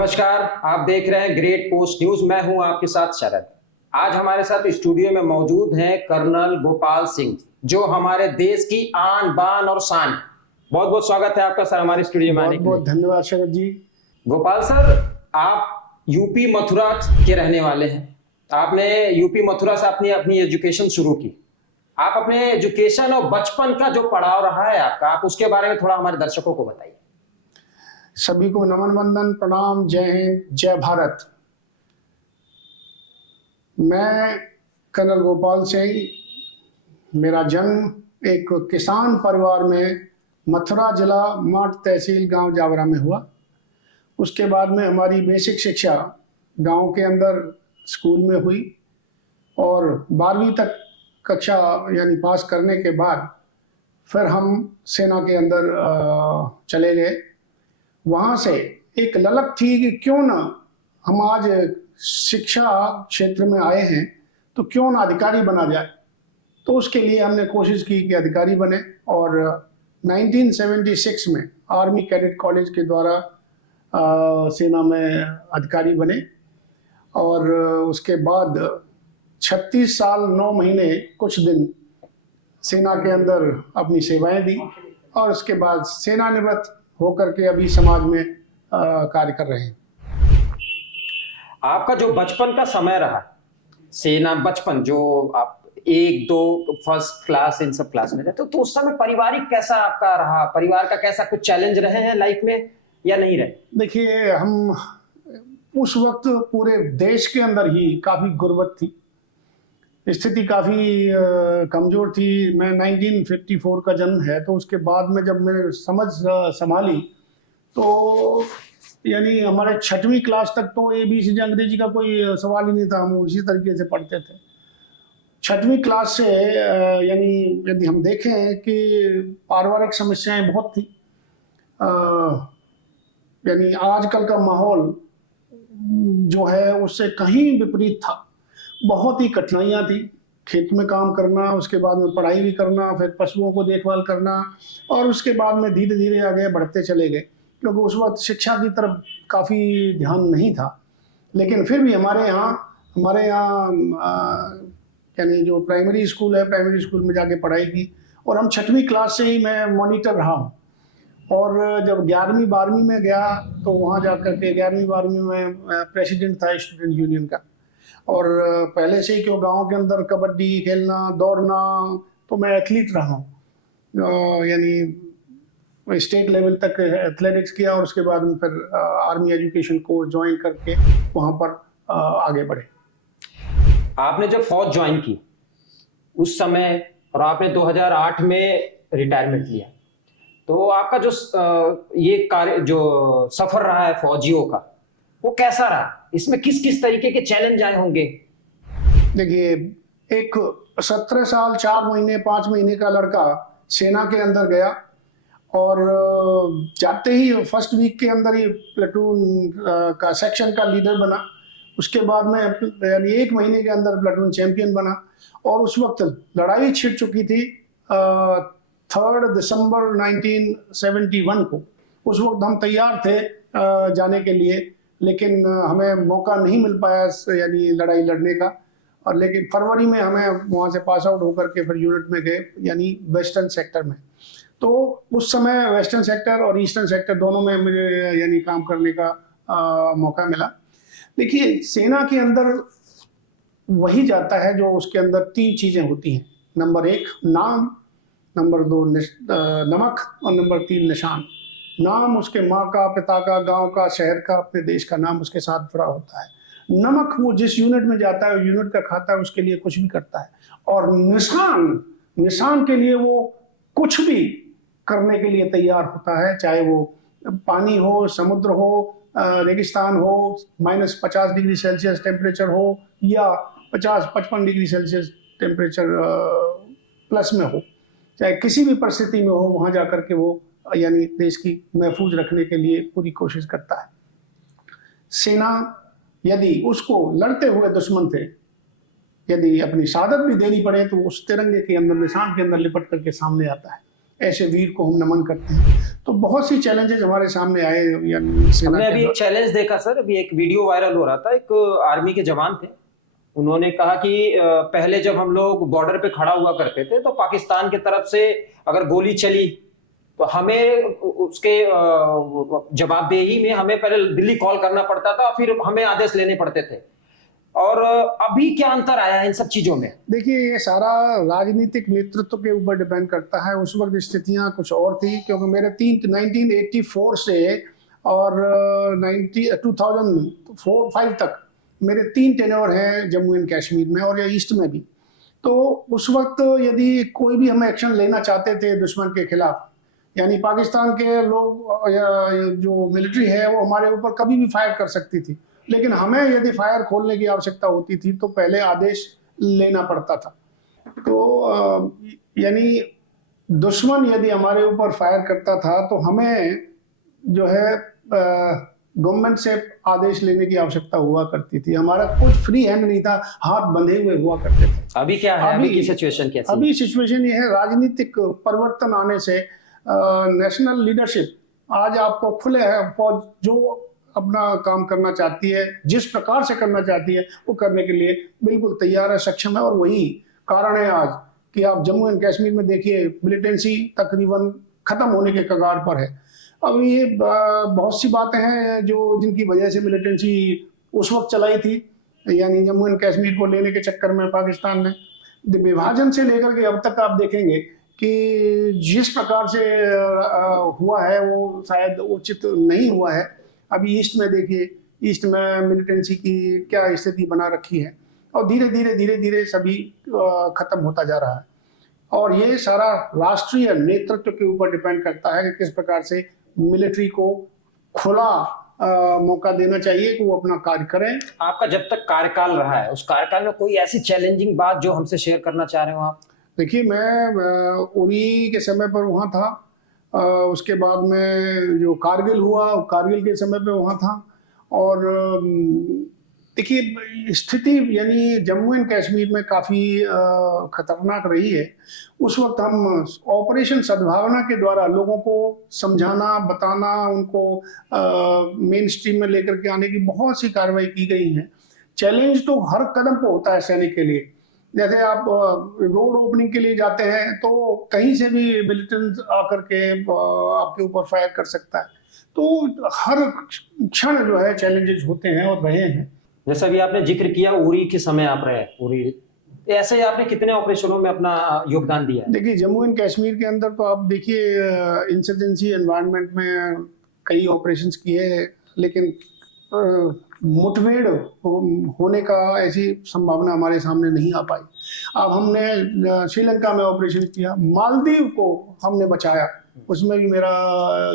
नमस्कार, आप देख रहे हैं ग्रेट पोस्ट न्यूज। मैं हूं आपके साथ शरद। आज हमारे साथ स्टूडियो में मौजूद हैं कर्नल गोपाल सिंह, जो हमारे देश की आन बान और शान। बहुत बहुत स्वागत है आपका सर हमारे स्टूडियो में आने के लिए। बहुत धन्यवाद शरद जी। गोपाल सर, आप यूपी मथुरा के रहने वाले हैं। आपने यूपी मथुरा से अपनी एजुकेशन शुरू की। आप अपने एजुकेशन और बचपन का जो पड़ाव रहा है आपका, आप उसके बारे में थोड़ा हमारे दर्शकों को बताइए। सभी को नमन वंदन प्रणाम, जय हिंद, जय भारत। मैं कर्नल गोपाल सिंह, मेरा जन्म एक किसान परिवार में मथुरा जिला माट तहसील गांव जावरा में हुआ। उसके बाद में हमारी बेसिक शिक्षा गांव के अंदर स्कूल में हुई और 12वीं तक कक्षा यानी पास करने के बाद फिर हम सेना के अंदर चले गए। वहाँ से एक ललक थी कि क्यों ना हम आज शिक्षा क्षेत्र में आए हैं तो क्यों ना अधिकारी बना जाए। तो उसके लिए हमने कोशिश की कि अधिकारी बने और 1976 में आर्मी कैडेट कॉलेज के द्वारा सेना में अधिकारी बने और उसके बाद 36 साल 9 महीने कुछ दिन सेना के अंदर अपनी सेवाएं दी और उसके बाद सेवानिवृत्त होकर के अभी समाज में कार्य कर रहे हैं। आपका जो बचपन का समय रहा, सेना बचपन, जो आप 1, 2 फर्स्ट क्लास इन सब क्लास में थे, तो उस समय पारिवारिक कैसा आपका रहा? परिवार का कैसा कुछ चैलेंज रहे हैं लाइफ में या नहीं रहे? देखिए, हम उस वक्त पूरे देश के अंदर ही काफी गुर्बत थी, स्थिति काफ़ी कमज़ोर थी। मैं 1954 का जन्म है, तो उसके बाद में जब मैं समझ संभाली तो यानी हमारे 6वीं क्लास तक तो ABCD अंग्रेजी का कोई सवाल ही नहीं था, हम उसी तरीके से पढ़ते थे। 6वीं क्लास से यानी यदि हम देखें कि पारिवारिक समस्याएं बहुत थी। यानी आजकल का माहौल जो है उससे कहीं विपरीत था। बहुत ही कठिनाइयाँ थी, खेत में काम करना, उसके बाद में पढ़ाई भी करना, फिर पशुओं को देखभाल करना और उसके बाद में धीरे धीरे आगे बढ़ते चले गए, क्योंकि उस वक्त शिक्षा की तरफ काफ़ी ध्यान नहीं था। लेकिन फिर भी हमारे यहाँ यानी जो प्राइमरी स्कूल है, प्राइमरी स्कूल में जाके पढ़ाई की और हम 6वीं क्लास से ही मैं मॉनिटर रहा हूँ। और जब 11वीं 12वीं में गया तो वहाँ जा कर के 11वीं 12वीं में प्रेसिडेंट था स्टूडेंट यूनियन का। और पहले से ही क्यों गांव के अंदर कबड्डी खेलना, दौड़ना, तो मैं एथलीट रहा हूँ। यानी स्टेट लेवल तक एथलेटिक्स किया और उसके बाद में फिर आर्मी एजुकेशन कोर्स ज्वाइन करके वहाँ पर आगे बढ़े। आपने जब फौज ज्वाइन की उस समय और आपने 2008 में रिटायरमेंट लिया, तो आपका जो ये कार्य जो सफर रहा है फौजियों का, वो कैसा रहा? इसमें किस किस तरीके के चैलेंज आए होंगे? देखिए, एक 17 साल 4 महीने 5 महीने का लड़का सेना के अंदर गया और जाते ही फर्स्ट वीक के अंदर ही प्लेटून का सेक्शन का लीडर बना। उसके बाद में यानी 1 महीने के अंदर प्लेटून चैंपियन बना और उस वक्त लड़ाई छिड़ चुकी थी 3 दिसंबर 1971 को। उस वक्त हम तैयार थे जाने के लिए, लेकिन हमें मौका नहीं मिल पाया यानी लड़ाई लड़ने का। और लेकिन फरवरी में हमें वहाँ से पास आउट होकर के फिर यूनिट में गए, यानी वेस्टर्न सेक्टर में। तो उस समय वेस्टर्न सेक्टर और ईस्टर्न सेक्टर दोनों में मुझे यानी काम करने का मौका मिला। देखिए, सेना के अंदर वही जाता है जो उसके अंदर 3 चीज़ें होती हैं। नंबर 1 नाम, नंबर 2 नमक और नंबर 3 निशान। नाम उसके माँ का, पिता का, गांव का, शहर का, अपने देश का नाम उसके साथ जुड़ा होता है। नमक वो जिस यूनिट में जाता है, यूनिट का खाता है, उसके लिए कुछ भी करता है। और निशान के लिए वो कुछ भी करने के लिए तैयार होता है, चाहे वो पानी हो, समुद्र हो, रेगिस्तान हो, -50 डिग्री सेल्सियस टेम्परेचर हो या 50-55 डिग्री सेल्सियस टेम्परेचर प्लस में हो, चाहे किसी भी परिस्थिति में हो, वहाँ जा कर के वो यानी देश की महफूज रखने के लिए पूरी कोशिश करता है। सेना यदि उसको लड़ते हुए दुश्मन से यदि अपनी शहादत भी देनी पड़े तो उस तिरंगे के अंदर, निशान के अंदर लिपट करके सामने आता है। ऐसे वीर को हम नमन करते हैं। तो बहुत सी चैलेंजेस हमारे सामने आए, यानी सेना हमने के अभी एक अंदर। चैलेंज देखा सर, अभी एक वीडियो वायरल हो रहा था, एक आर्मी के जवान थे, उन्होंने कहा कि पहले जब हम लोग बॉर्डर पे खड़ा हुआ करते थे तो पाकिस्तान की तरफ से अगर गोली चली तो हमें उसके जवाबदेही में हमें पहले दिल्ली कॉल करना पड़ता था, फिर हमें आदेश लेने पड़ते थे। और अभी क्या अंतर आया है इन सब चीजों में? देखिए, ये सारा राजनीतिक नेतृत्व के ऊपर डिपेंड करता है। उस वक्त स्थितियां कुछ और थी, क्योंकि मेरे 1984 से और 2004-5 तक मेरे 3 टेन्योर हैं जम्मू एंड कश्मीर में और या ईस्ट में भी। तो उस वक्त यदि कोई भी हम एक्शन लेना चाहते थे दुश्मन के खिलाफ, यानी पाकिस्तान के लोग या जो मिलिट्री है वो हमारे ऊपर कभी भी फायर कर सकती थी, लेकिन हमें यदि फायर खोलने की आवश्यकता होती थी तो पहले आदेश लेना पड़ता था। तो यानी दुश्मन यदि हमारे ऊपर फायर करता था तो हमें जो है गवर्नमेंट से आदेश लेने की आवश्यकता हुआ करती थी। हमारा कुछ फ्री हैंड नहीं था, हाथ बंधे हुए हुआ करते थे। अभी क्या है? अभी की सिचुएशन कैसी है? अभी सिचुएशन ये है, राजनीतिक परिवर्तन आने से नेशनल लीडरशिप आज आपको खुले है, फौज जो अपना काम करना चाहती है, जिस प्रकार से करना चाहती है वो करने के लिए बिल्कुल तैयार है, सक्षम है। और वही कारण है आज कि आप जम्मू एंड कश्मीर में देखिए, मिलिटेंसी तकरीबन खत्म होने के कगार पर है। अब ये बहुत सी बातें हैं जो जिनकी वजह से मिलिटेंसी उस वक्त चलाई थी, यानी जम्मू एंड कश्मीर को लेने के चक्कर में पाकिस्तान ने विभाजन से लेकर के अब तक आप देखेंगे कि जिस प्रकार से हुआ है वो शायद उचित नहीं हुआ है। अभी ईस्ट में देखिए, ईस्ट में मिलिटेंसी की क्या स्थिति बना रखी है और धीरे धीरे सभी खत्म होता जा रहा है। और ये सारा राष्ट्रीय नेतृत्व के ऊपर डिपेंड करता है कि किस प्रकार से मिलिट्री को खुला मौका देना चाहिए कि वो अपना कार्य करें। आपका जब तक कार्यकाल रहा है, उस कार्यकाल में कोई ऐसी चैलेंजिंग बात जो हमसे शेयर करना चाह रहे हो आप? देखिए, मैं उरी के समय पर वहाँ था, उसके बाद में जो कारगिल हुआ, कारगिल के समय पे वहाँ था। और देखिए, स्थिति यानी जम्मू एंड कश्मीर में काफ़ी खतरनाक रही है। उस वक्त हम ऑपरेशन सद्भावना के द्वारा लोगों को समझाना, बताना, उनको मेन स्ट्रीम में लेकर के आने की बहुत सी कार्रवाई की गई है। चैलेंज तो हर कदम पर होता है सैनिक के लिए। जैसे आप रोड ओपनिंग के लिए जाते हैं तो कहीं से भी मिलिटेंट आकर के आपके ऊपर फायर कर सकता है। तो हर क्षण जो है चैलेंजेस होते हैं और रहे हैं। जैसा भी आपने जिक्र किया, उरी के समय आप रहे, उरी ऐसे ही आपने कितने ऑपरेशनों में अपना योगदान दिया है? देखिए, जम्मू एंड कश्मीर के अंदर तो आप देखिए इंसर्जेंसी एनवायरनमेंट में कई ऑपरेशंस किए, लेकिन मुठभेड़ होने का ऐसी संभावना हमारे सामने नहीं आ पाई। अब हमने श्रीलंका में ऑपरेशन किया, मालदीव को हमने बचाया, उसमें भी मेरा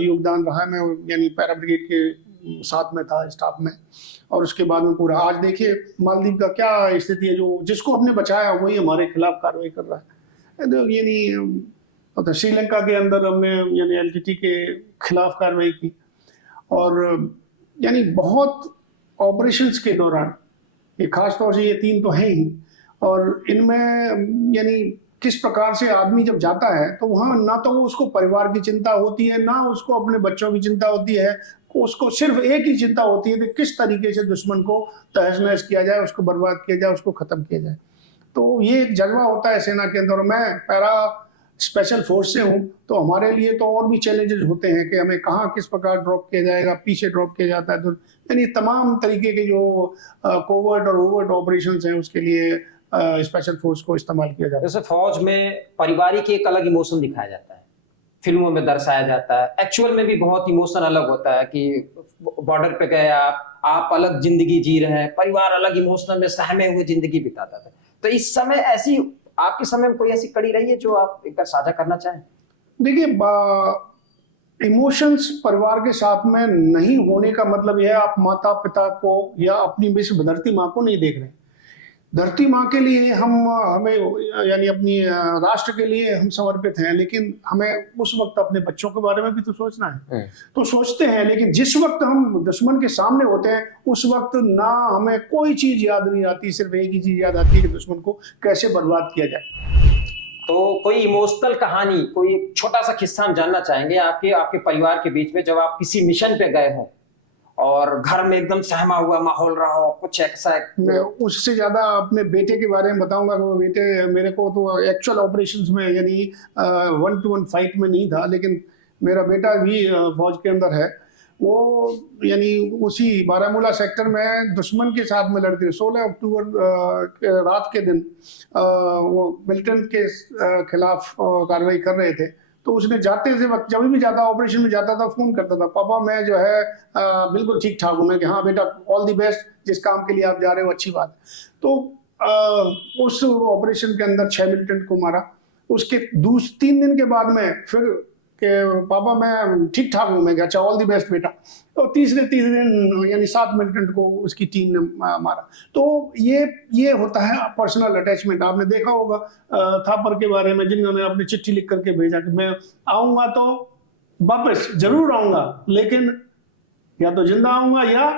योगदान रहा है। मैं यानी पैरा ब्रिगेड के साथ में था, स्टाफ में। और उसके बाद में पूरा आज देखिए मालदीव का क्या स्थिति है, जो जिसको हमने बचाया वही हमारे खिलाफ कार्रवाई कर रहा है। यानी तो श्रीलंका के अंदर हमने यानी एलटीटी के खिलाफ कार्रवाई की। और यानी बहुत ऑपरेशंस के दौरान, ये खास तौर से ये 3 तो हैं ही, और इनमें यानी किस प्रकार से आदमी जब जाता है तो वहाँ ना तो उसको परिवार की चिंता होती है, ना उसको अपने बच्चों की चिंता होती है, उसको सिर्फ एक ही चिंता होती है कि किस तरीके से दुश्मन को तहस नहस किया जाए, उसको बर्बाद किया जाए, उसको खत्म किया जाए। तो ये एक जज्बा होता है सेना के अंदर। मैं पैरा स्पेशल फोर्स से हूँ, तो हमारे लिए तो और भी चैलेंजेस होते हैं कि हमें कहाँ किस प्रकार ड्रॉप किया जाएगा, पीछे ड्रॉप किया जाता है। तो यानी तमाम तरीके के जो कोवर्ट और ओवर्ट ऑपरेशंस हैं उसके लिए स्पेशल फोर्स को इस्तेमाल किया जाता है। जैसे फौज में पारिवारिक एक अलग इमोशन दिखाया जाता है, फिल्मों में दर्शाया जाता है, एक्चुअल में भी बहुत इमोशन अलग होता है कि बॉर्डर पे गए आप अलग जिंदगी जी रहे हैं, परिवार अलग इमोशनल में सहमे हुए जिंदगी बिताता था। तो इस समय ऐसी आपके समय में कोई ऐसी कड़ी रही है जो आप एक बार साझा करना चाहें? देखिए, इमोशंस परिवार के साथ में नहीं होने का मतलब यह है आप माता पिता को या अपनी विश्व धरती माँ को नहीं देख रहे। धरती माँ के लिए हमें यानी अपनी राष्ट्र के लिए हम समर्पित हैं, लेकिन हमें उस वक्त अपने बच्चों के बारे में भी तो सोचना है। तो सोचते हैं, लेकिन जिस वक्त हम दुश्मन के सामने होते हैं उस वक्त ना हमें कोई चीज याद नहीं आती, सिर्फ एक ही चीज याद आती है कि दुश्मन को कैसे बर्बाद किया जाए। तो कोई इमोशनल कहानी, कोई एक छोटा सा किस्सा हम जानना चाहेंगे आपके आपके परिवार के बीच में, जब आप किसी मिशन पे गए हो और घर में एकदम सहमा हुआ माहौल रहा हो, कुछ ऐसा। मैं उससे ज्यादा अपने बेटे के बारे में बताऊंगा कि वो बेटे मेरे को तो एक्चुअल ऑपरेशंस में यानी 1-to-1 फाइट में नहीं था, लेकिन मेरा बेटा भी फौज के अंदर है। वो यानी उसी बारामूला सेक्टर में दुश्मन के साथ में लड़ते 16 अक्टूबर रात के दिन वो मिलिटेंट के खिलाफ कार्रवाई कर रहे थे। तो उसने जाते से वक्त जब भी जाता ऑपरेशन में जाता था फोन करता था, पापा मैं जो है बिल्कुल ठीक ठाक हूँ। मैं कि हाँ बेटा ऑल द बेस्ट, जिस काम के लिए आप जा रहे हो अच्छी बात। तो उस ऑपरेशन के अंदर 6 मिलिटेंट को मारा। उसके 3 दिन के बाद में फिर कि पापा मैं ठीक ठाक हूँ। मैं अच्छा ऑल दी बेस्ट बेटा। तो तीसरे दिन यानी 7 मिलिटेंट को उसकी टीम ने मारा। तो ये होता है पर्सनल अटैचमेंट। आपने देखा होगा थापर के बारे में, जिन्होंने अपनी चिट्ठी लिख करके भेजा कि मैं आऊंगा तो वापस जरूर आऊंगा, लेकिन या तो जिंदा आऊंगा या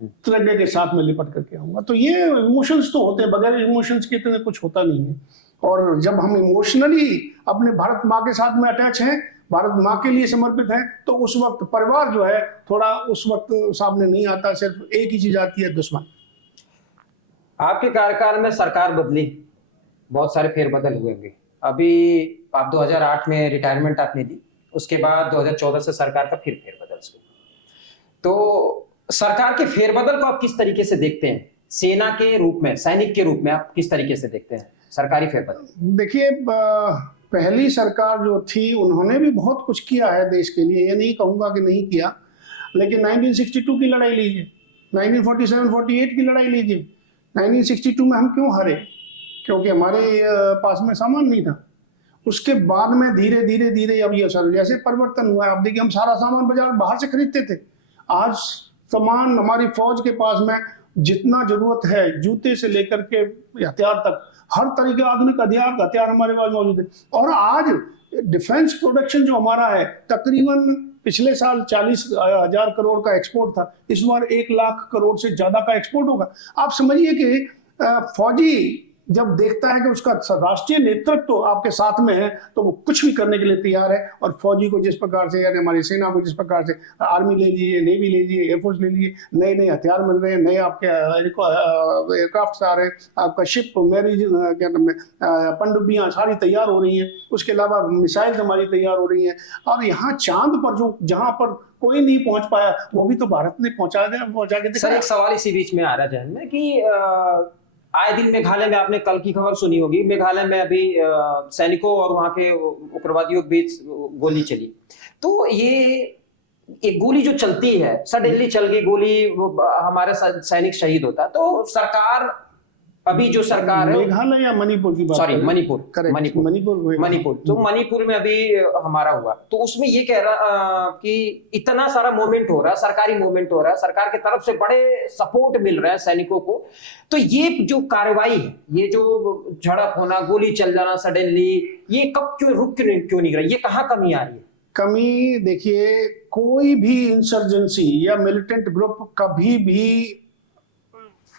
तिरंगे के साथ में लिपट करके आऊंगा। तो ये इमोशंस तो होते हैं, बगैर इमोशंस के इतने कुछ होता नहीं है। और जब हम इमोशनली अपने भारत माँ के साथ में अटैच हैं, भारत माँ के लिए समर्पित हैं, तो उस वक्त परिवार जो है थोड़ा उस वक्त सामने नहीं आता, सिर्फ एक ही चीज आती है, दुश्मन। आपके कार्यकाल में सरकार बदली, बहुत सारे फेरबदल हुए होंगे। अभी आप 2008 में रिटायरमेंट आपने दी, उसके बाद 2014 से सरकार का फिर फेरबदल शुरू। तो सरकार के फेरबदल को आप किस तरीके से देखते हैं? सेना के रूप में, सैनिक के रूप में आप किस तरीके से देखते हैं सरकारी फेरबदल? देखिए, पहली सरकार जो थी उन्होंने भी बहुत कुछ किया है देश के लिए, ये नहीं कहूँगा कि नहीं किया। लेकिन 1962 की लड़ाई लीजिए, 1947-48 की लड़ाई लीजिए। 1962 में हम क्यों हारे? क्योंकि हमारे पास में सामान नहीं था। उसके बाद में धीरे धीरे धीरे अब ये सर जैसे परिवर्तन हुआ है। आप देखिए, हम सारा सामान बाजार बाहर से खरीदते थे, आज सामान हमारी फौज के पास में जितना जरूरत है, जूते से लेकर के हथियार तक, हर तरीके आधुनिक हथियार हमारे पास मौजूद है। और आज डिफेंस प्रोडक्शन जो हमारा है, तकरीबन पिछले साल 40,000 करोड़ का एक्सपोर्ट था, इस बार 1 लाख करोड़ से ज्यादा का एक्सपोर्ट होगा। आप समझिए कि फौजी जब देखता है कि उसका राष्ट्रीय नेतृत्व तो आपके साथ में है, तो वो कुछ भी करने के लिए तैयार है। और फौजी को जिस प्रकार से, यानी हमारी सेना को जिस प्रकार से, आर्मी ले लीजिए, नेवी ले लीजिए, एयरफोर्स ले लीजिए, नए नए हथियार मिल रहे हैं, नए आपके एयरक्राफ्ट आ रहे हैं, आपका शिप मैरिज क्या नाम है, पनडुब्बियाँ सारी तैयार हो रही हैं। उसके अलावा मिसाइल हमारी तैयार हो रही हैं। और यहाँ चांद पर जो जहाँ पर कोई नहीं पहुंच पाया, वो भी तो भारत ने पहुंचा के। सर एक सवाल इसी बीच में आ रहा है जहन में कि आए दिन मेघालय में, आपने कल की खबर सुनी होगी, मेघालय में अभी सैनिकों और वहां के उग्रवादियों के बीच गोली चली। तो ये एक गोली जो चलती है, सडनली चल गई गोली, हमारा सैनिक शहीद होता है। तो सरकार, अभी जो सरकार है, मेघालय या मणिपुर की बात, सॉरी मणिपुर, मणिपुर तो मणिपुर में अभी हमारा हुआ, तो उसमें ये कह रहा कि इतना सारा मूवमेंट हो रहा है, सरकारी मूवमेंट हो रहा है, सरकार की तरफ से बड़े सपोर्ट मिल रहा है सैनिकों को। तो ये जो कार्रवाई है, ये जो झड़प होना, गोली चल जाना सडनली, ये कब क्यों रुक क्यों नहीं रही? ये कहाँ कमी आ रही है? कमी देखिए, कोई भी इंसर्जेंसी या मिलिटेंट ग्रुप कभी भी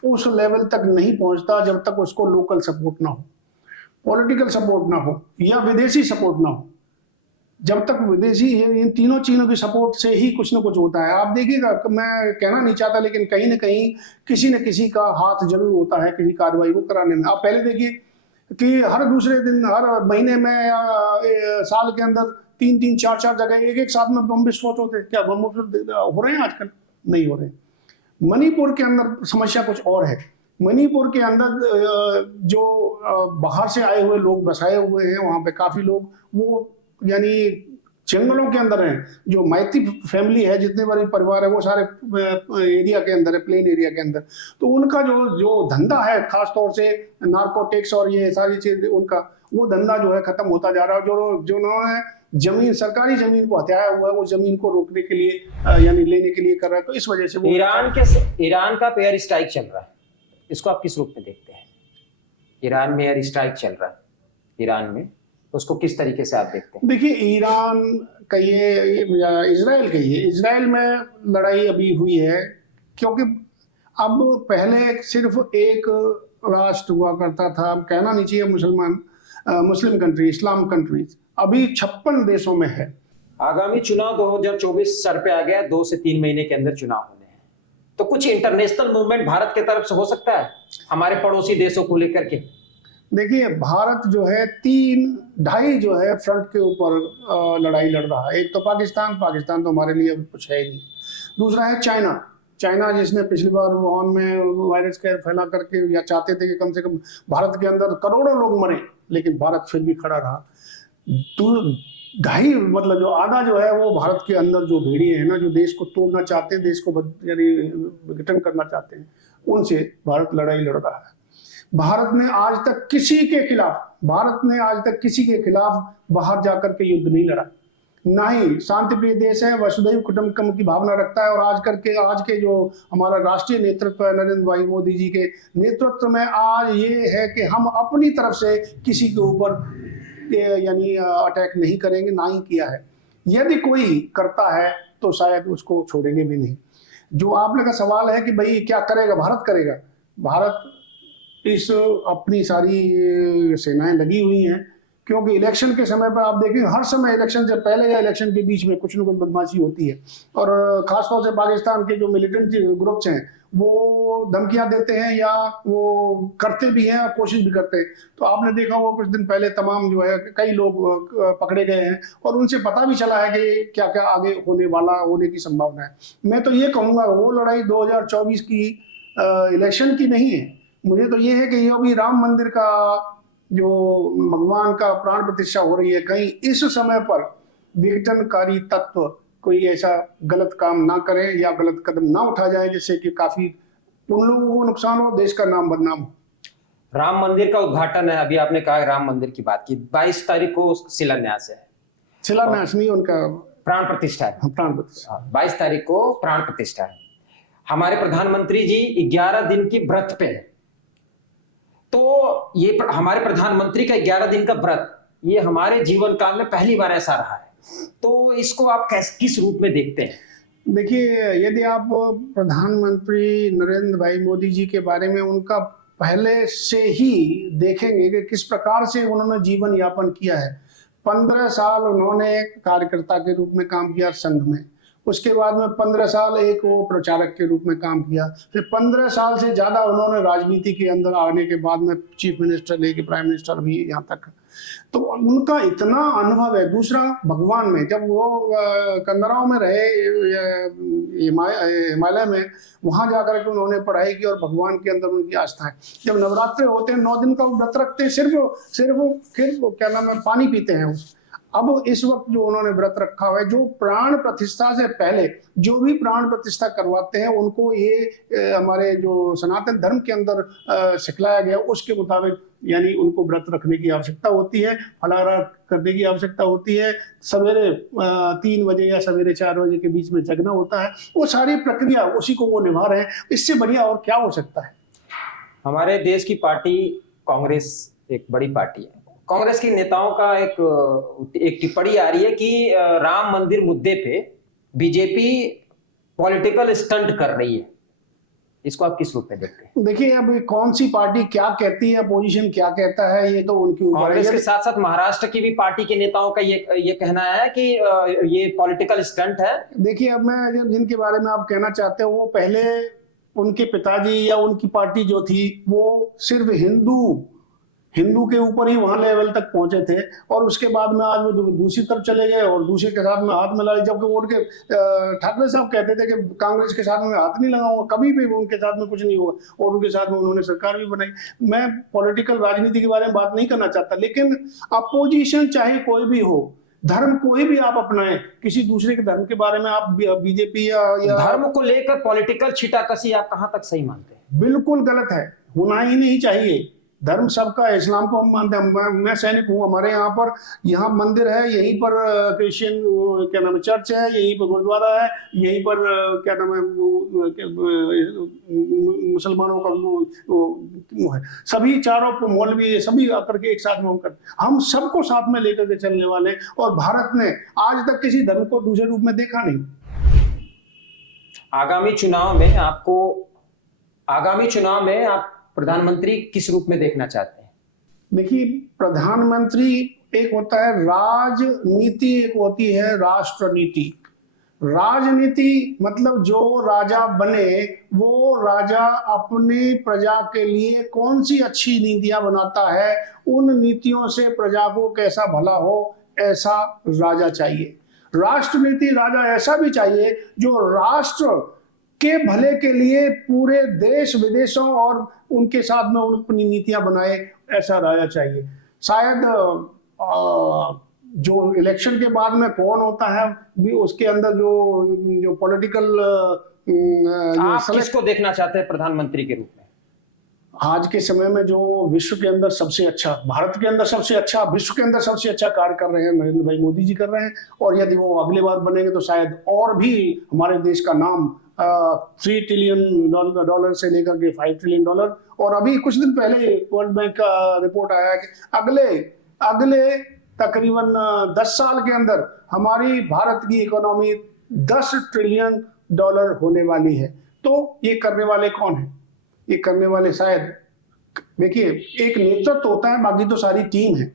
उस लेवल तक नहीं पहुंचता जब तक उसको लोकल सपोर्ट ना हो, पॉलिटिकल सपोर्ट ना हो या विदेशी सपोर्ट ना हो। जब तक विदेशी, इन तीनों चीजों की सपोर्ट से ही कुछ ना कुछ होता है। आप देखिएगा, मैं कहना नहीं चाहता, लेकिन कहीं ना कहीं किसी न किसी का हाथ जरूर होता है किसी कार्रवाई को कराने में। आप पहले देखिए कि हर दूसरे दिन, हर महीने में या साल के अंदर 3-3, 4-4 जगह एक साथ में बम विस्फोट होते। क्या बम विस्फोट हो रहे हैं आजकल? नहीं हो रहे। मणिपुर के अंदर समस्या कुछ और है। मणिपुर के अंदर जो बाहर से आए हुए लोग बसाए हुए हैं, वहाँ पे काफी लोग वो यानी जंगलों के अंदर हैं। जो माइती फैमिली है, जितने बड़े परिवार है, वो सारे एरिया के अंदर है, प्लेन एरिया के अंदर। तो उनका जो धंधा है, खास तौर से नार्कोटिक्स और ये सारी चीज, उनका वो धंधा जो है खत्म होता जा रहा है। जो उन्होंने जमीन, सरकारी जमीन को हथियाया हुआ है, वो जमीन को रोकने के लिए यानी लेने के लिए कर रहा है। तो इस वजह से वो ईरान का एयर स्ट्राइक चल रहा है, इसको आप किस रूप में देखते हैं? ईरान में एयर स्ट्राइक चल रहा है, ईरान में, उसको किस तरीके से आप देखते हैं? देखिए, ईरान कहिए या इजराइल कहिए, इजराइल में लड़ाई अभी हुई है क्योंकि अब पहले सिर्फ एक राष्ट्र हुआ करता था, अब कहना नहीं चाहिए मुसलमान, मुस्लिम कंट्री, इस्लाम कंट्रीज, अभी 56 देशों में है। आगामी चुनाव 2024 सर पे आ गया, 2 से 3 महीने के अंदर चुनाव होने हैं, तो कुछ इंटरनेशनल मूवमेंट भारत की तरफ से हो सकता है हमारे पड़ोसी देशों को लेकर के? देखिए, भारत जो है 3-2.5 जो है फ्रंट के ऊपर लड़ाई लड़ रहा है। एक तो पाकिस्तान तो हमारे लिए कुछ है ही नहीं। दूसरा है चाइना जिसने पिछली बार वुहान में वायरस के फैला करके या चाहते थे कि कम से कम भारत के अंदर करोड़ों लोग मरे, लेकिन भारत फिर भी खड़ा रहा। 2.5 मतलब जो आधा जो है वो भारत के अंदर जो भेड़िए हैं ना, जो देश को तोड़ना चाहते हैं, देश को यानी विघटन करना चाहते हैं, उनसे भारत लड़ाई लड़ रहा है। भारत ने आज तक किसी के खिलाफ बाहर जाकर के युद्ध नहीं लड़ा, ना ही शांति प्रिय देश है, वसुधैव कुटुंबकम की भावना रखता है। और आज के जो हमारा राष्ट्रीय नेतृत्व है नरेंद्र भाई मोदी जी के नेतृत्व में, आज ये है कि हम अपनी तरफ से किसी के ऊपर यानी अटैक नहीं करेंगे, ना ही किया है। यदि कोई करता है तो शायद उसको छोड़ेंगे भी नहीं। जो आपने का सवाल है कि भाई क्या करेगा भारत इस अपनी सारी सेनाएं लगी हुई हैं, क्योंकि इलेक्शन के समय पर आप देखें, हर समय इलेक्शन से पहले या इलेक्शन के बीच में कुछ न कुछ बदमाशी होती है। और खासतौर से पाकिस्तान के जो मिलिटेंट ग्रुप्स हैं वो धमकियां देते हैं या वो करते भी हैं और कोशिश भी करते हैं। तो आपने देखा होगा कुछ दिन पहले तमाम जो है कई लोग पकड़े गए हैं और उनसे पता भी चला है कि क्या क्या आगे होने की संभावना है। मैं तो ये कहूँगा वो लड़ाई 2024 की इलेक्शन की नहीं है। मुझे तो ये है कि ये अभी राम मंदिर का जो भगवान का प्राण प्रतिष्ठा हो रही है, कहीं इस समय पर विघटनकारी तत्व कोई ऐसा गलत काम ना करे या गलत कदम ना उठा जाए जिससे कि काफी उन लोगों को नुकसान हो, देश का नाम बदनाम हो। राम मंदिर का उद्घाटन है, अभी आपने कहा राम मंदिर की बात की, 22 तारीख को शिलान्यास है। शिलान्यास नहीं, उनका प्राण प्रतिष्ठा है। प्राण प्रतिष्ठा 22 तारीख को प्राण प्रतिष्ठा है। हमारे प्रधानमंत्री जी 11 दिन की व्रत पे है, तो ये हमारे प्रधानमंत्री का 11 दिन का व्रत ये हमारे जीवन काल में पहली बार ऐसा रहा है, तो इसको आप किस रूप में देखते हैं? देखिए, यदि आप प्रधानमंत्री नरेंद्र भाई मोदी जी के बारे में उनका पहले से ही देखेंगे कि किस प्रकार से उन्होंने जीवन यापन किया है। 15 साल उन्होंने कार्यकर्ता के रूप में काम किया संघ में, उसके बाद में 15 साल एक वो प्रचारक के रूप में काम किया, फिर 15 साल से ज्यादा उन्होंने राजनीति के अंदर आने के बाद में चीफ मिनिस्टर लेके प्राइम मिनिस्टर भी यहाँ तक, तो उनका इतना अनुभव है। दूसरा, भगवान में जब वो कंदराव में रहे हिमालय में, वहां जाकर के उन्होंने पढ़ाई की और भगवान के अंदर उनकी आस्था है। जब नवरात्रे होते हैं 9 दिन का व्रत रखते हैं, सिर्फ क्या नाम है, पानी पीते हैं। अब इस वक्त जो उन्होंने व्रत रखा हुआ है, जो प्राण प्रतिष्ठा से पहले जो भी प्राण प्रतिष्ठा करवाते हैं उनको ये हमारे जो सनातन धर्म के अंदर सिखलाया गया उसके मुताबिक यानी उनको व्रत रखने की आवश्यकता होती है, फलाहार करने की आवश्यकता होती है, सवेरे 3 बजे या सवेरे 4 बजे के बीच में जगना होता है। वो सारी प्रक्रिया उसी को वो निभा रहे हैं, इससे बढ़िया और क्या हो सकता है। हमारे देश की पार्टी कांग्रेस एक बड़ी पार्टी है। कांग्रेस के नेताओं का एक टिप्पणी आ रही है कि राम मंदिर मुद्दे पे बीजेपी पॉलिटिकल स्टंट कर रही है, इसको आप किस रूप में देखते हैं? देखिए, अब कौन सी पार्टी क्या कहती है, पोजीशन क्या कहता है, ये तो उनकी ऊपर है। कांग्रेस के साथ साथ महाराष्ट्र की भी पार्टी के नेताओं का ये कहना है कि ये पॉलिटिकल स्टंट है। देखिए, अब मैं जिनके बारे में आप कहना चाहते हो वो पहले उनके पिताजी या उनकी पार्टी जो थी वो सिर्फ हिंदू के ऊपर ही वहां लेवल तक पहुंचे थे, और उसके बाद में आज वो दूसरी तरफ चले गए और दूसरे के साथ में हाथ मिला। जबकि उनके ठाकरे साहब कहते थे कि कांग्रेस के साथ में हाथ नहीं लगाऊंगा, कभी भी उनके साथ में कुछ नहीं होगा, और उनके साथ में उन्होंने सरकार भी बनाई। मैं पॉलिटिकल राजनीति के बारे में बात नहीं करना चाहता, लेकिन अपोजिशन चाहे कोई भी हो, धर्म कोई भी आप अपनाएं, किसी दूसरे के धर्म के बारे में आप बीजेपी या धर्म को लेकर पॉलिटिकल छीटाकशी आप कहां तक सही मानते हैं? बिल्कुल गलत है, होना ही नहीं चाहिए। धर्म सबका है, इस्लाम को हम मानते हैं। मैं सैनिक हूँ, हमारे यहाँ मंदिर है, यहीं पर क्रिश्चियन क्या नाम है चर्च है, यहीं पर गुरुद्वारा है, यहीं पर क्या नाम है मुसलमानों का वो है। सभी चारों मौलवी सभी आकर के एक साथ में होकर हम सबको साथ में लेकर के चलने वाले, और भारत ने आज तक किसी धर्म को दूसरे रूप में देखा नहीं। आगामी चुनाव में आप प्रधानमंत्री किस रूप में देखना चाहते हैं? देखिए, प्रधानमंत्री एक होता है राजनीति, एक होती है राष्ट्र नीति। राजनीति मतलब जो राजा बने वो राजा अपने प्रजा के लिए कौन सी अच्छी नीतियां बनाता है, उन नीतियों से प्रजा को कैसा भला हो, ऐसा राजा चाहिए। राष्ट्रनीति राजा ऐसा भी चाहिए जो राष्ट्र के भले के लिए पूरे देश विदेशों और उनके साथ में अपनी नीतियां बनाए, ऐसा राजा चाहिए। शायद जो इलेक्शन के बाद में कौन होता है भी उसके अंदर जो पॉलिटिकल आप किसको देखना चाहते हैं प्रधानमंत्री के रूप में? आज के समय में जो विश्व के अंदर सबसे अच्छा, भारत के अंदर सबसे अच्छा, विश्व के अंदर सबसे अच्छा कार्य कर रहे हैं नरेंद्र भाई मोदी जी कर रहे हैं। और यदि वो अगली बार बनेंगे तो शायद और भी हमारे देश का नाम 3 ट्रिलियन डॉलर से लेकर के 5 ट्रिलियन डॉलर। और अभी कुछ दिन पहले वर्ल्ड बैंक का रिपोर्ट आया कि अगले तकरीबन 10 साल के अंदर हमारी भारत की इकोनॉमी 10 ट्रिलियन डॉलर होने वाली है। तो ये करने वाले कौन है? ये करने वाले शायद, देखिए, एक नेतृत्व होता है, बाकी तो सारी टीम है,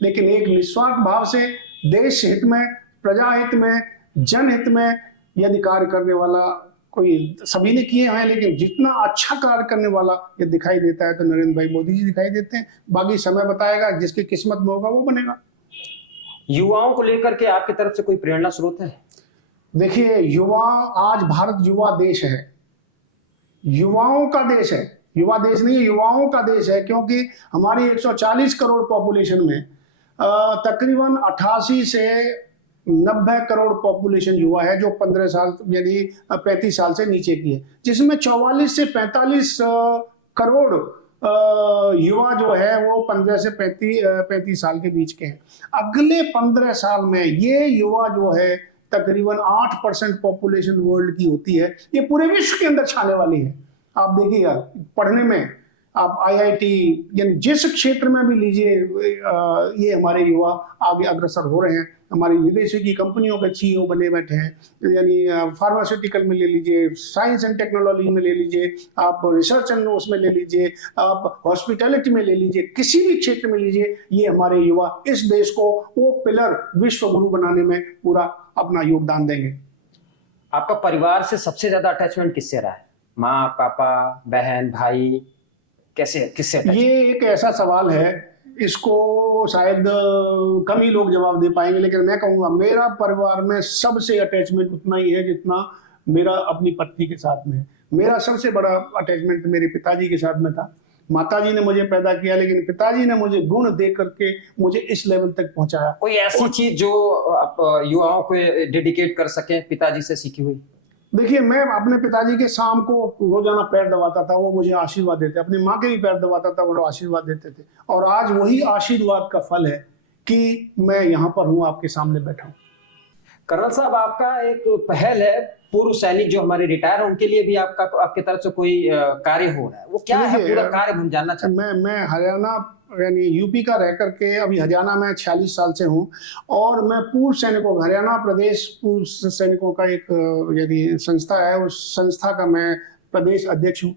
लेकिन एक निस्वार्थ भाव से देश हित में, प्रजा हित में, जनहित में यदि कार्य करने वाला कोई, सभी ने किए हैं, लेकिन जितना अच्छा कार्य करने वाला ये दिखाई देता है तो नरेंद्र भाई मोदी जी दिखाई देते हैं। बाकी समय बताएगा, जिसकी किस्मत में होगा वो बनेगा। युवाओं को लेकर के आपकी तरफ से कोई प्रेरणा स्रोत है? देखिए, आज भारत युवा देश है, युवाओं का देश है, युवा देश नहीं है, युवाओं का देश है। क्योंकि हमारी 140 करोड़ पॉपुलेशन में तकरीबन 88 से 90 करोड़ पॉपुलेशन युवा है, जो 15 साल यानी 35 साल से नीचे की है, जिसमें 44 से 45 करोड़ युवा जो है वो 15 से 35 साल के बीच के हैं। अगले 15 साल में ये युवा जो है तकरीबन 8% पॉपुलेशन वर्ल्ड की होती है, ये पूरे विश्व के अंदर छाने वाली है। आप देखिएगा, पढ़ने में आप IIT यानी जिस क्षेत्र में भी लीजिए, ये हमारे युवा आगे अग्रसर हो रहे हैं। हमारी विदेशी की कंपनियों के CEO बने बैठे हैं, यानी फार्मास्यूटिकल में ले लीजिए, साइंस एंड टेक्नोलॉजी में ले लीजिए, आप रिसर्च एंड उसमें ले लीजिए, आप हॉस्पिटैलिटी में ले लीजिए, किसी भी क्षेत्र में लीजिए, ये हमारे युवा इस देश को वो पिलर विश्व गुरु बनाने में पूरा अपना योगदान देंगे। आपका परिवार से सबसे ज्यादा अटैचमेंट किससे रहा है? माँ, पापा, बहन, भाई, किससे? ये एक ऐसा सवाल है, इसको शायद कम ही लोग जवाब दे पाएंगे, लेकिन मैं कहूँगा मेरा परिवार में सबसे अटैचमेंट उतना ही है जितना मेरा अपनी पत्नी के साथ में है। मेरा सबसे बड़ा अटैचमेंट मेरे पिताजी के साथ में था। माताजी ने मुझे पैदा किया, लेकिन पिताजी ने मुझे गुण दे करके मुझे इस लेवल तक पहुंचाया। कोई ऐसी चीज जो आप युवाओं को डेडिकेट कर सकें पिताजी से सीखी हुई? देखिए, मैं अपने पिताजी के शाम को रोजाना पैर दबाता था, वो मुझे आशीर्वाद देते। अपनी माँ के भी पैर दबाता था, वो आशीर्वाद देते थे। और आज वही आशीर्वाद का फल है कि मैं यहाँ पर हूँ, आपके सामने बैठा हूँ। कर्नल साहब, आपका एक पहल है, पूर्व सैनिक जो हमारे रिटायर हैं उनके लिए भी आपके तरफ से कोई कार्य हो रहा है, वो क्या है पूरा कार्य, हम जानना चाहते हैं। मैं हरियाणा यानी यूपी का रह करके अभी हरियाणा में 46 साल से हूँ, और मैं पूर्व सैनिकों, हरियाणा प्रदेश पूर्व सैनिकों का एक यदि संस्था है, उस संस्था का मैं प्रदेश अध्यक्ष हूँ।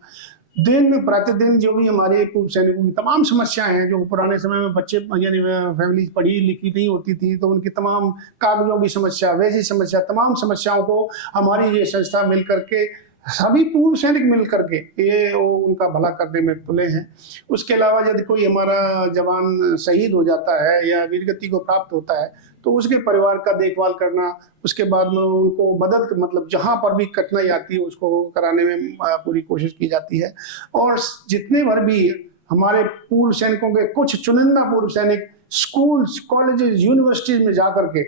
दिन प्रतिदिन जो भी हमारे पूर्व सैनिकों की तमाम समस्याएं हैं, जो पुराने समय में बच्चे यानी फैमिली पढ़ी लिखी नहीं होती थी, तो उनकी तमाम कागजों की समस्या, वैसी समस्या, तमाम समस्याओं को हमारी ये संस्था मिल करके, सभी पूर्व सैनिक मिल करके ये उनका भला करने में तुले हैं। उसके अलावा यदि कोई हमारा जवान शहीद हो जाता है या वीरगति को प्राप्त होता है, तो उसके परिवार का देखभाल करना, उसके बाद में उनको मदद, मतलब जहाँ पर भी कठिनाई आती है उसको कराने में पूरी कोशिश की जाती है। और जितने भर भी हमारे पूर्व सैनिकों के कुछ चुनिंदा पूर्व सैनिक स्कूल्स, कॉलेजेस, यूनिवर्सिटीज में जाकर के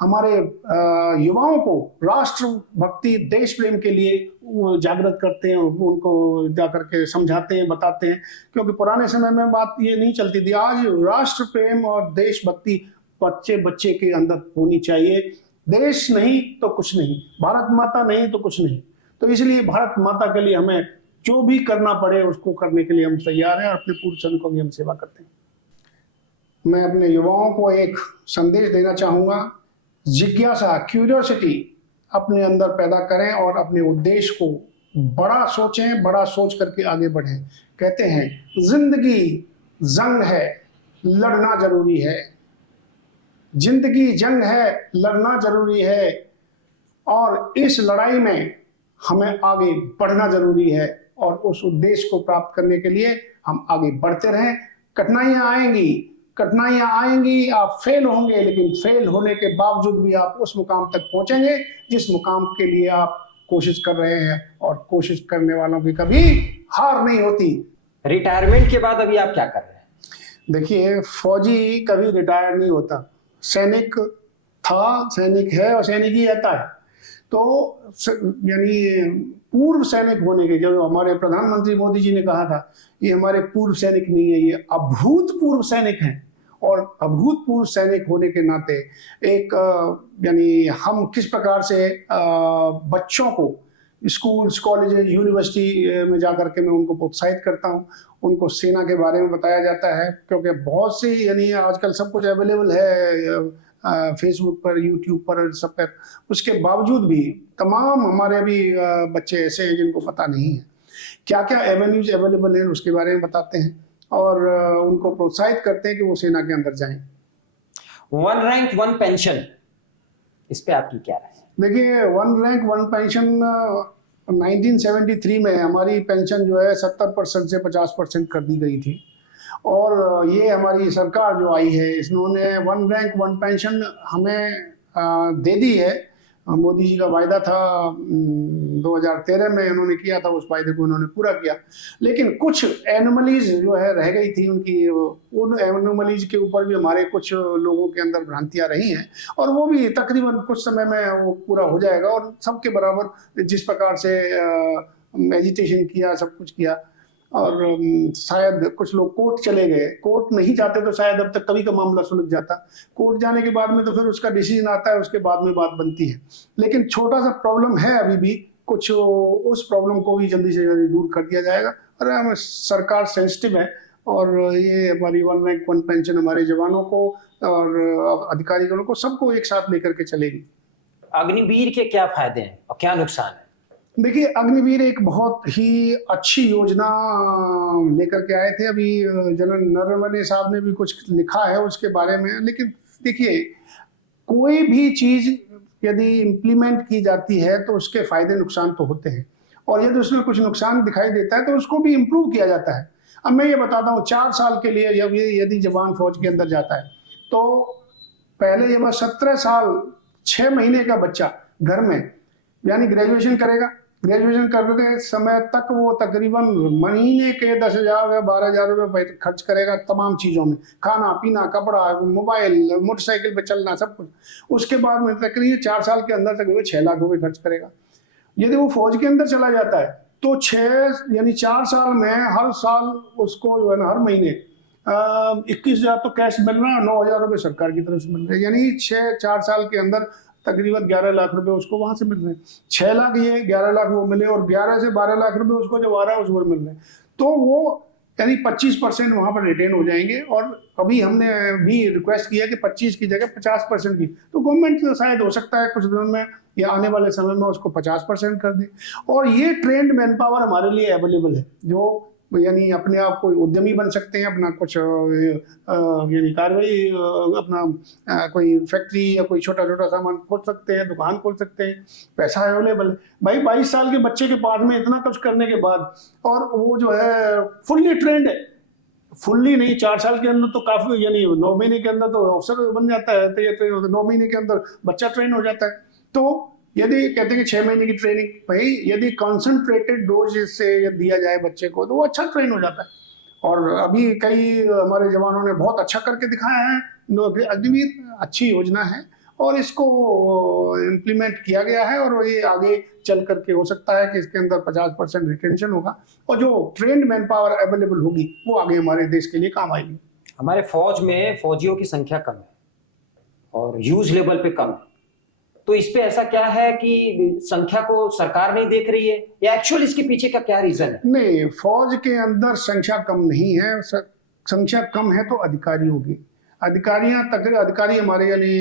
हमारे युवाओं को राष्ट्र भक्ति, देश प्रेम के लिए जागृत करते हैं, उनको जाकर के समझाते हैं, बताते हैं। क्योंकि पुराने समय में बात ये नहीं चलती थी। आज राष्ट्र प्रेम और देशभक्ति बच्चे बच्चे के अंदर होनी चाहिए। देश नहीं तो कुछ नहीं, भारत माता नहीं तो कुछ नहीं। तो इसलिए भारत माता के लिए हमें जो भी करना पड़े उसको करने के लिए हम तैयार हैं, और अपने पूर्व सैनिकों की हम सेवा करते हैं। मैं अपने युवाओं को एक संदेश देना चाहूँगा, जिज्ञासा, क्यूरियोसिटी अपने अंदर पैदा करें और अपने उद्देश्य को बड़ा सोचें, बड़ा सोच करके आगे बढ़ें। कहते हैं जिंदगी जंग है लड़ना जरूरी है। जिंदगी जंग है, लड़ना जरूरी है, और इस लड़ाई में हमें आगे बढ़ना जरूरी है, और उस उद्देश्य को प्राप्त करने के लिए हम आगे बढ़ते रहें। कठिनाइयां आएंगी, आप फेल होंगे, लेकिन फेल होने के बावजूद भी आप उस मुकाम तक पहुंचेंगे जिस मुकाम के लिए आप कोशिश कर रहे हैं, और कोशिश करने वालों की कभी हार नहीं होती। रिटायरमेंट के बाद अभी आप क्या कर रहे हैं? देखिए, फौजी कभी रिटायर नहीं होता। सैनिक था, सैनिक है और सैनिक ही रहता है। तो यानी पूर्व सैनिक होने के, जो हमारे प्रधानमंत्री मोदी जी ने कहा था, ये हमारे पूर्व सैनिक नहीं है, ये अभूतपूर्व सैनिक हैं। और अभूतपूर्व सैनिक होने के नाते एक यानी हम किस प्रकार से बच्चों को स्कूल्स, कॉलेज, यूनिवर्सिटी में जाकर के मैं उनको प्रोत्साहित करता हूँ, उनको सेना के बारे में बताया जाता है, क्योंकि बहुत सी यानी आजकल सब कुछ अवेलेबल है फेसबुक पर, यूट्यूब पर, सब पर। उसके बावजूद भी तमाम हमारे भी बच्चे ऐसे हैं जिनको पता नहीं है क्या क्या एवेन्यूज अवेलेबल हैं, उसके बारे में बताते हैं और उनको प्रोत्साहित करते हैं कि वो सेना के अंदर जाएं। वन रैंक वन पेंशन, इस पे आपकी क्या राय है? देखिए, वन रैंक वन पेंशन 1973 में हमारी पेंशन जो है 70% से 50% कर दी गई थी, और ये हमारी सरकार जो आई है, इन्होंने वन रैंक वन पेंशन हमें दे दी है। मोदी जी का वायदा था 2013 में उन्होंने किया था, उस वायदे को उन्होंने पूरा किया, लेकिन कुछ एनोमलीज जो है रह गई थी उनकी। उन एनोमलीज के ऊपर भी हमारे कुछ लोगों के अंदर भ्रांतियां रही हैं, और वो भी तकरीबन कुछ समय में वो पूरा हो जाएगा। और सबके बराबर जिस प्रकार से एजिटेशन किया, सब कुछ किया, और शायद कुछ लोग कोर्ट चले गए। कोर्ट नहीं जाते तो शायद अब तक कभी का मामला सुलझ जाता। कोर्ट जाने के बाद में तो फिर उसका डिसीजन आता है, उसके बाद में बात बनती है। लेकिन छोटा सा प्रॉब्लम है अभी भी कुछ, उस प्रॉब्लम को भी जल्दी से जल्दी दूर कर दिया जाएगा। और सरकार सेंसिटिव है, और ये हमारी वन रैंक वन पेंशन हमारे जवानों को और अधिकारियों को सबको एक साथ लेकर के चलेगी। अग्निवीर के क्या फायदे हैं और क्या नुकसान है? देखिए, अग्निवीर एक बहुत ही अच्छी योजना लेकर के आए थे। अभी जनरल नरवणे साहब ने भी कुछ लिखा है उसके बारे में। लेकिन देखिए, कोई भी चीज यदि इम्प्लीमेंट की जाती है तो उसके फायदे नुकसान तो होते हैं, और यदि उसमें कुछ नुकसान दिखाई देता है तो उसको भी इम्प्रूव किया जाता है। अब मैं ये बताता हूँ, 4 साल के लिए जब ये यदि जवान फौज के अंदर जाता है, तो पहले ये 17 साल 6 महीने का बच्चा घर में यानी ग्रेजुएशन करेगा। ग्रेजुएशन करते समय तक वो तकरीबन महीने के 10,000 या 12,000 रुपये खर्च करेगा तमाम चीज़ों में, खाना पीना, कपड़ा, मोबाइल, मोटरसाइकिल पे चलना, सब कुछ। उसके बाद में तकरीबन 4 साल के अंदर तक वो 6 लाख रुपये खर्च करेगा। यदि वो फौज के अंदर चला जाता है तो 4 साल में हर साल उसको जो है ना, हर महीने 21,000 तो कैश मिल रहा है, 9,000 रुपये सरकार की तरफ से मिल रहे हैं। यानी 4 साल के अंदर तकरीबन 11 लाख रुपए उसको वहां से मिल रहे हैं। 6 लाख ये, 11 लाख वो मिले, और 11 से 12 लाख रुपए उसको जो आ रहा है उसको मिल रहे हैं। तो वो यानी 25% वहां पर रिटेन हो जाएंगे। और अभी हमने भी रिक्वेस्ट किया कि 25 की जगह 50% की, तो गवर्नमेंट तो शायद हो सकता है कुछ दिनों में या आने वाले समय में उसको 50% कर दे। और ये ट्रेंड मैन पावर हमारे लिए अवेलेबल है, जो यानी अपने आप को उद्यमी बन सकते हैं, अपना कुछ यानी कार्रवाई, अपना कोई फैक्ट्री या कोई छोटा छोटा सामान खोल सकते हैं, दुकान खोल सकते हैं, पैसा अवेलेबल है। भाई 22 साल के बच्चे के पास में इतना कुछ करने के बाद, और वो जो है फुल्ली ट्रेंड है, फुल्ली नहीं 4 साल के अंदर तो काफी, यानी 9 महीने के अंदर तो अफसर बन जाता है, तो ये 9 महीने के अंदर बच्चा ट्रेन हो जाता है। तो यदि कहते हैं कि 6 महीने की ट्रेनिंग, भाई यदि कॉन्सेंट्रेटेड डोज से दिया जाए बच्चे को तो वो अच्छा ट्रेन हो जाता है। और अभी कई हमारे जवानों ने बहुत अच्छा करके दिखाया है। अग्निवीर अच्छी योजना है और इसको इम्प्लीमेंट किया गया है, और ये आगे चल करके हो सकता है कि इसके अंदर 50% रिटेंशन होगा, और जो ट्रेंड मैन पावर अवेलेबल होगी वो आगे हमारे देश के लिए काम आएगी। हमारे फौज में फौजियों की संख्या कम है और यूज लेवल पे कम है, तो इस पे ऐसा क्या है कि संख्या को सरकार नहीं देख रही है, या एक्चुअल इसके पीछे का क्या रीजन है? नहीं, फौज के अंदर संख्या कम नहीं है। संख्या कम है तो अधिकारियों की, अधिकारी हमारे यानी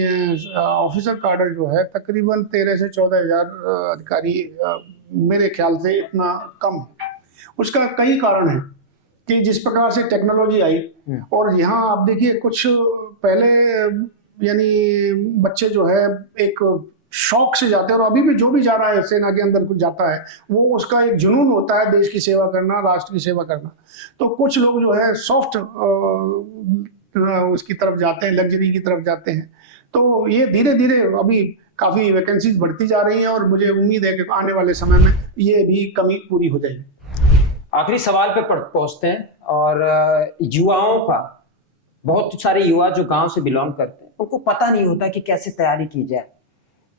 ऑफिसर कार्डर जो है तकरीबन 13 से 14,000 अधिकारी मेरे ख्याल से इतना कम है। उसका कई कारण है। कि जिस प्रकार से टेक्नोलॉजी आई और यहाँ आप देखिए कुछ पहले यानी बच्चे जो है एक शौक से जाते हैं और अभी भी जो भी जा रहा है सेना के अंदर कुछ जाता है वो उसका एक जुनून होता है देश की सेवा करना, राष्ट्र की सेवा करना। तो कुछ लोग जो है सॉफ्ट उसकी तरफ जाते हैं, लग्जरी की तरफ जाते हैं। तो ये धीरे धीरे अभी काफी वैकेंसीज बढ़ती जा रही हैं और मुझे उम्मीद है कि आने वाले समय में ये भी कमी पूरी हो जाएगी। आखिरी सवाल पे पहुंचते हैं और युवाओं का, बहुत सारे युवा जो गांव से बिलोंग करते हैं उनको पता नहीं होता कि कैसे तैयारी की जाए,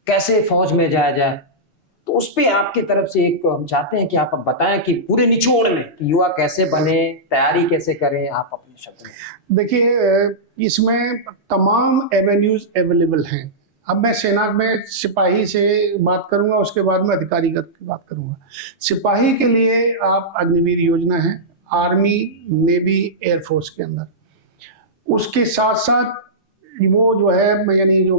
कैसे फौज में जाया जाए। तो उस पे आपकी तरफ से एक हम चाहते हैं कि आप बताएं कि पूरे निचोड़ में कि युवा कैसे बने, तैयारी कैसे करें, आप अपने शब्द में। देखिए इसमें तमाम एवेन्यूज अवेलेबल हैं। अब मैं सेना में सिपाही से बात करूंगा, उसके बाद में अधिकारी की बात करूंगा। सिपाही के लिए आप अग्निवीर योजना है आर्मी, नेवी, एयरफोर्स के अंदर। उसके साथ साथ वो जो है यानी जो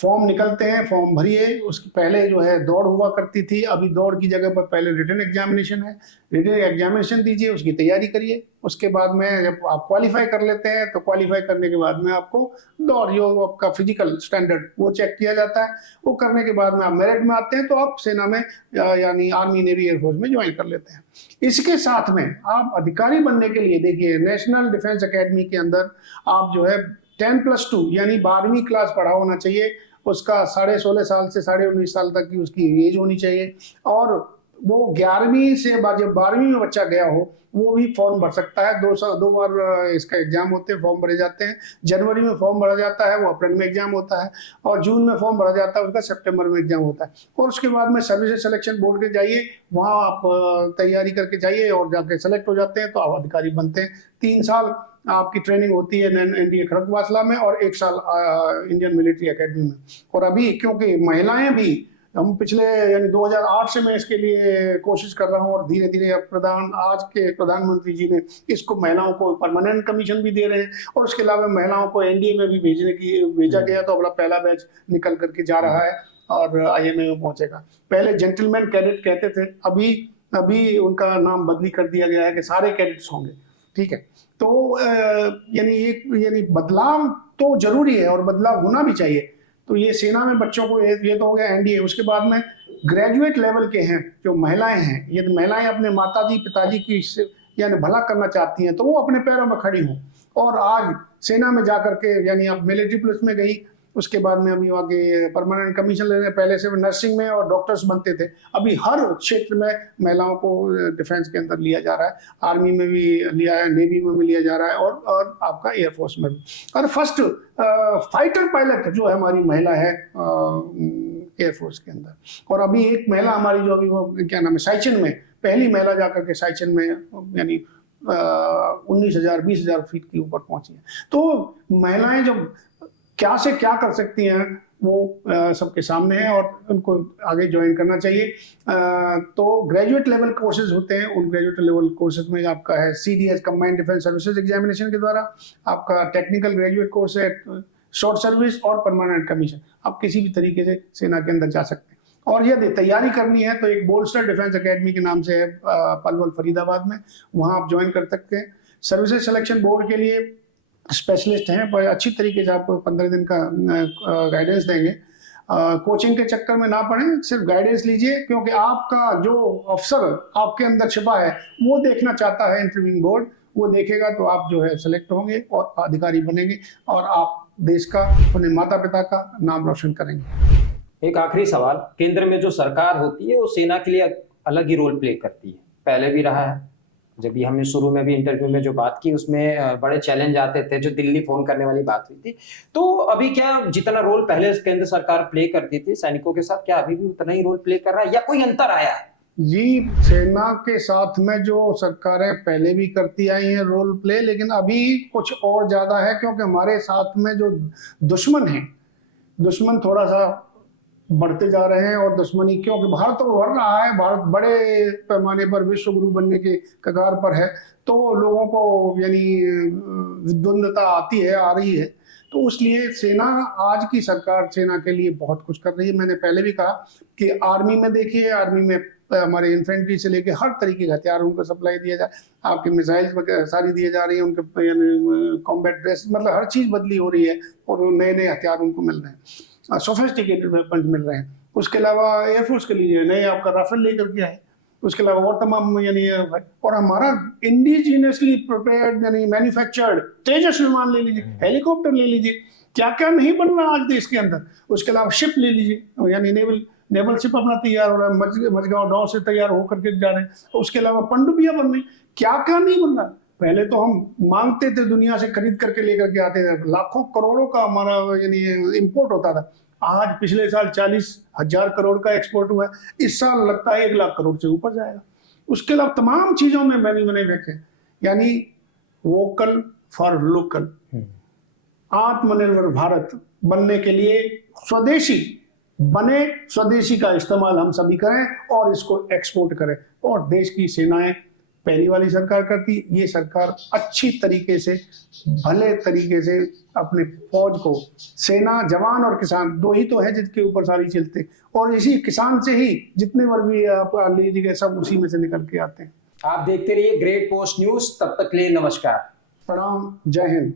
फॉर्म निकलते हैं, फॉर्म भरिए। उसके पहले जो है दौड़ हुआ करती थी, अभी दौड़ की जगह पर पहले रिटन एग्जामिनेशन है। रिटन एग्जामिनेशन दीजिए, उसकी तैयारी करिए। उसके बाद में जब आप क्वालिफाई कर लेते हैं तो क्वालिफाई करने के बाद में आपको दौड़ जो आपका फिजिकल स्टैंडर्ड वो चेक किया जाता है। वो करने के बाद में आप मेरिट में आते हैं तो आप सेना में यानी आर्मी, नेवी, एयरफोर्स में ज्वाइन कर लेते हैं। इसके साथ में आप अधिकारी बनने के लिए देखिए नेशनल डिफेंस एकेडमी के अंदर आप जो है 10+2 यानी 12वीं क्लास पढ़ा होना चाहिए। उसका 16.5 साल से 19.5 साल तक की उसकी एज होनी चाहिए। और वो 11वीं से जब 12वीं में बच्चा गया हो वो भी फॉर्म भर सकता है। 2 बार इसका एग्जाम होते हैं, फॉर्म भरे जाते हैं। जनवरी में फॉर्म भरा जाता है, वो अप्रैल में एग्जाम होता है। और जून में फॉर्म भरा जाता है, उसका सितंबर में एग्जाम होता है। और उसके बाद में सर्विसेज सिलेक्शन बोर्ड के जाइए, वहाँ आप तैयारी करके जाइए और जाके सेलेक्ट हो जाते हैं तो आप अधिकारी बनते हैं। 3 साल आपकी ट्रेनिंग होती है NDA खड़गवासला में और 1 साल इंडियन मिलिट्री एकेडमी में। और अभी क्योंकि महिलाएं भी, हम पिछले यानी 2008 से मैं इसके लिए कोशिश कर रहा हूँ और धीरे धीरे आज के प्रधानमंत्री जी ने इसको महिलाओं को परमानेंट कमीशन भी दे रहे हैं। और उसके अलावा महिलाओं को NDA में भी भेजा गया, तो अपना पहला बैच निकल करके जा रहा है और IMA में पहुंचेगा। पहले जेंटलमैन कैडेट कहते थे, अभी उनका नाम बदली कर दिया गया है कि सारे कैडेट्स होंगे। ठीक है, तो यानी बदलाव तो जरूरी है और बदलाव होना भी चाहिए। तो ये सेना में बच्चों को ये तो हो गया NDA। उसके बाद में ग्रेजुएट लेवल के हैं जो महिलाएं हैं, ये महिलाएं अपने माताजी पिताजी की यानी भला करना चाहती हैं तो वो अपने पैरों में खड़ी हों और आज सेना में जाकर के यानी अब मिलिट्री पुलिस में गई, उसके बाद में अभी आगे परमानेंट कमीशन ले रहे हैं। पहले से नर्सिंग में और डॉक्टर्स बनते थे, अभी हर क्षेत्र में महिलाओं को डिफेंस के अंदर लिया जा रहा है। आर्मी में भी लिया है, नेवी में भी लिया जा रहा है और आपका एयरफोर्स में भी। और फर्स्ट फाइटर पायलट जो है हमारी महिला है एयरफोर्स के अंदर। और अभी एक महिला हमारी जो अभी वो क्या नाम है साइचन में, पहली महिला जाकर के साइचन में यानी 19,000 20,000 फीट के ऊपर पहुंची है। तो महिलाएं जब क्या से क्या कर सकती हैं वो सबके सामने है और उनको आगे ज्वाइन करना चाहिए। तो ग्रेजुएट लेवल कोर्सेज होते हैं, उन ग्रेजुएट लेवल कोर्सेज में आपका है CDS combined defence services examination के द्वारा आपका टेक्निकल ग्रेजुएट कोर्स है, शॉर्ट सर्विस और परमानेंट कमीशन। आप किसी भी तरीके से सेना के अंदर जा सकते हैं। और यदि तैयारी करनी है तो एक बोलस्टर डिफेंस एकेडमी के नाम से है पलवल फरीदाबाद में, वहाँ आप ज्वाइन कर सकते हैं। सर्विसेज सिलेक्शन बोर्ड के लिए स्पेशलिस्ट हैं, पर अच्छी तरीके से आपको 15 दिन का गाइडेंस देंगे। कोचिंग के चक्कर में ना पड़े, सिर्फ गाइडेंस लीजिए, क्योंकि आपका जो अफसर आपके अंदर छिपा है वो देखना चाहता है इंटरव्यूइंग बोर्ड। वो देखेगा तो आप जो है सेलेक्ट होंगे और अधिकारी बनेंगे और आप देश का, अपने माता पिता का नाम रोशन करेंगे। एक आखिरी सवाल, केंद्र में जो सरकार होती है वो सेना के लिए अलग ही रोल प्ले करती है, पहले भी रहा है। जब भी हमने शुरू में भी इंटरव्यू में जो बात की उसमें बड़े चैलेंज आते थे, जो दिल्ली फोन करने वाली बात हुई थी। तो अभी क्या जितना रोल पहले केंद्र सरकार प्ले करती थी सैनिकों के साथ, क्या अभी भी उतना ही रोल प्ले कर रहा है या कोई अंतर आया है? जी, सेना के साथ में जो सरकारें पहले भी करती आई हैं रोल प्ले, लेकिन अभी कुछ और ज्यादा है, क्योंकि हमारे साथ में जो दुश्मन थोड़ा सा बढ़ते जा रहे हैं। और दुश्मनी क्योंकि भारत तो बढ़ रहा है, भारत बड़े पैमाने पर विश्व गुरु बनने के कगार पर है, तो लोगों को यानी विद्वंदता आती है, आ रही है। तो इसलिए सेना, आज की सरकार सेना के लिए बहुत कुछ कर रही है। मैंने पहले भी कहा कि आर्मी में देखिए, आर्मी में हमारे इन्फेंट्री से लेके हर तरीके का हथियार उनको सप्लाई दिया जाए, आपके मिसाइल्स सारी दिए जा रही है, उनके यानी कॉम्बैट ड्रेस, मतलब हर चीज़ बदली हो रही है और नए नए हथियार उनको मिल रहे हैं, सोफिस्टिकेटेड वेपन्स मिल रहे हैं। उसके अलावा एयरफोर्स के लिए नए आपका राफेल लेकर के आए, उसके अलावा और तमाम यानी और हमारा इंडिजिनियसली प्रिपेयर्ड यानी मैन्युफैक्चर्ड तेजस विमान ले लीजिए, हेलीकॉप्टर ले लीजिए, क्या क्या नहीं बन रहा आज देश के अंदर। उसके अलावा शिप ले लीजिए, यानी नेवल शिप अपना तैयार हो रहा है, मझगांव डॉ से तैयार होकर के जा रहे हैं। उसके अलावा पनडुब्बियां बन रही, क्या क्या नहीं बन रहा। पहले तो हम मांगते थे, दुनिया से खरीद करके लेकर के आते थे, लाखों करोड़ों का हमारा यानी इम्पोर्ट होता था। आज पिछले साल 40,000 करोड़ का एक्सपोर्ट हुआ है, इस साल लगता है 1 लाख करोड़ से ऊपर जाएगा। उसके अलावा तमाम चीजों में मैन्युफैक्चर यानी वोकल फॉर लोकल, आत्मनिर्भर भारत बनने के लिए स्वदेशी बने, स्वदेशी का इस्तेमाल हम सभी करें और इसको एक्सपोर्ट करें। और देश की सेनाएं पहली वाली सरकार करती, ये सरकार अच्छी तरीके से भले तरीके से अपने फौज को, सेना जवान और किसान दो ही तो है जिसके ऊपर सारी चलते, और इसी किसान से ही जितने वर्ग भी आप लीजिए सब उसी में से निकल के आते हैं। आप देखते रहिए ग्रेट पोस्ट न्यूज, तब तक के लिए नमस्कार, प्रणाम, जय हिंद।